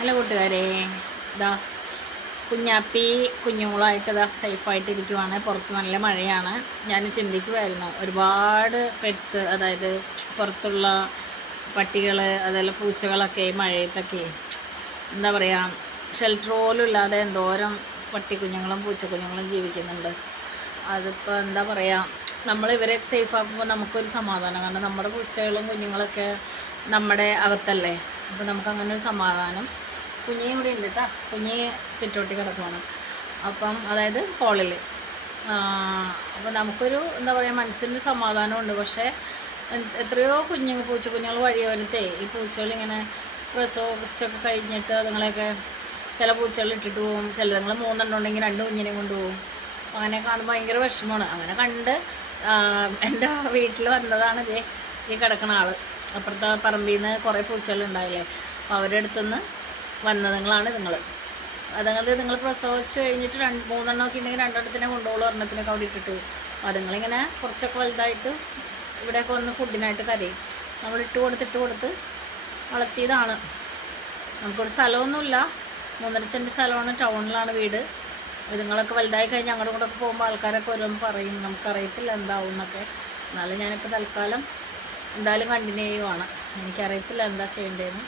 Hello കൂട്ടുകാരെ, ഇതാ കുഞ്ഞാപ്പി കുഞ്ഞുങ്ങളായിട്ട് ഇതാ സേഫായിട്ടിരിക്കുവാണ്. പുറത്ത് നല്ല മഴയാണ്. ഞാൻ ചിന്തിക്കുമായിരുന്നു, ഒരുപാട് പെറ്റ്സ്, അതായത് പുറത്തുള്ള പട്ടികൾ, അതുപോലെ പൂച്ചകളൊക്കെ ഈ മഴയത്തൊക്കെ എന്താ പറയുക, ഷെൽട്ടർ പോലും ഇല്ലാതെ എന്തോരം പട്ടിക്കുഞ്ഞുങ്ങളും പൂച്ചക്കുഞ്ഞുങ്ങളും ജീവിക്കുന്നുണ്ട്. അതിപ്പോൾ എന്താ പറയുക, നമ്മൾ ഇവരെ സേഫാക്കുമ്പോൾ നമുക്കൊരു സമാധാനം. കാരണം നമ്മുടെ പൂച്ചകളും കുഞ്ഞുങ്ങളൊക്കെ നമ്മുടെ അകത്തല്ലേ, അപ്പോൾ നമുക്കങ്ങനെ ഒരു സമാധാനം. കുഞ്ഞി ഇവിടെ ഉണ്ട് കേട്ടോ. കുഞ്ഞി സിറ്റൗട്ടിൽ കിടക്കുവാണ്. അപ്പം അതായത് ഹോളിൽ. അപ്പോൾ നമുക്കൊരു എന്താ പറയുക, മനസ്സിൻ്റെ സമാധാനമുണ്ട്. പക്ഷേ എത്രയോ പൂച്ചക്കുഞ്ഞുങ്ങൾ വഴിയോരത്തെ ഈ പൂച്ചകളിങ്ങനെ പ്രസവിച്ചൊക്കെ കഴിഞ്ഞിട്ട് അതുങ്ങളെയൊക്കെ ചില പൂച്ചകൾ ഇട്ടിട്ട് പോകും. ചിലതുങ്ങൾ 3 ഉണ്ടെങ്കിൽ 2 കുഞ്ഞിനെയും കൊണ്ടുപോകും. അങ്ങനെ കാണുമ്പോൾ ഭയങ്കര വിഷമമാണ്. അങ്ങനെ കണ്ട് എൻ്റെ വീട്ടിൽ വന്നതാണ് ഇതേ ഈ കിടക്കുന്ന ആൾ. അപ്പുറത്തെ പറമ്പിൽ നിന്ന് കുറേ പൂച്ചകളുണ്ടായില്ലേ, അപ്പോൾ അവരുടെ അടുത്തുനിന്ന് വന്നതുങ്ങളാണ് നിങ്ങൾ പ്രസവിച്ച് കഴിഞ്ഞിട്ട് 3 ഒക്കെ ഉണ്ടെങ്കിൽ 2 കൊണ്ടുപോകും, ഒരെണ്ണത്തിനൊക്കെ അവിടെ ഇട്ടിട്ട് പോകും. അപ്പോൾ അതുങ്ങളിങ്ങനെ കുറച്ചൊക്കെ വലുതായിട്ട് ഇവിടെയൊക്കെ വന്ന് ഫുഡിനായിട്ട് കരയും. നമ്മൾ ഇട്ട് കൊടുത്ത് വളർത്തിയതാണ്. നമുക്കൊരു സ്ഥലമൊന്നുമില്ല, 3.5 സെൻറ്റ് സ്ഥലമാണ്, ടൗണിലാണ് വീട്. ഇതുങ്ങളൊക്കെ വലുതായി കഴിഞ്ഞ് അങ്ങോട്ടും ഇങ്ങോട്ടൊക്കെ പോകുമ്പോൾ ആൾക്കാരൊക്കെ ഓരോന്ന് പറയും, നമുക്കറിയത്തില്ല എന്താവും എന്നൊക്കെ. എന്നാലും ഞാനിപ്പോൾ തൽക്കാലം എന്തായാലും കണ്ടിന്യൂ ചെയ്യുവാണ്. എനിക്കറിയത്തില്ല എന്താ ചെയ്യേണ്ടതെന്ന്.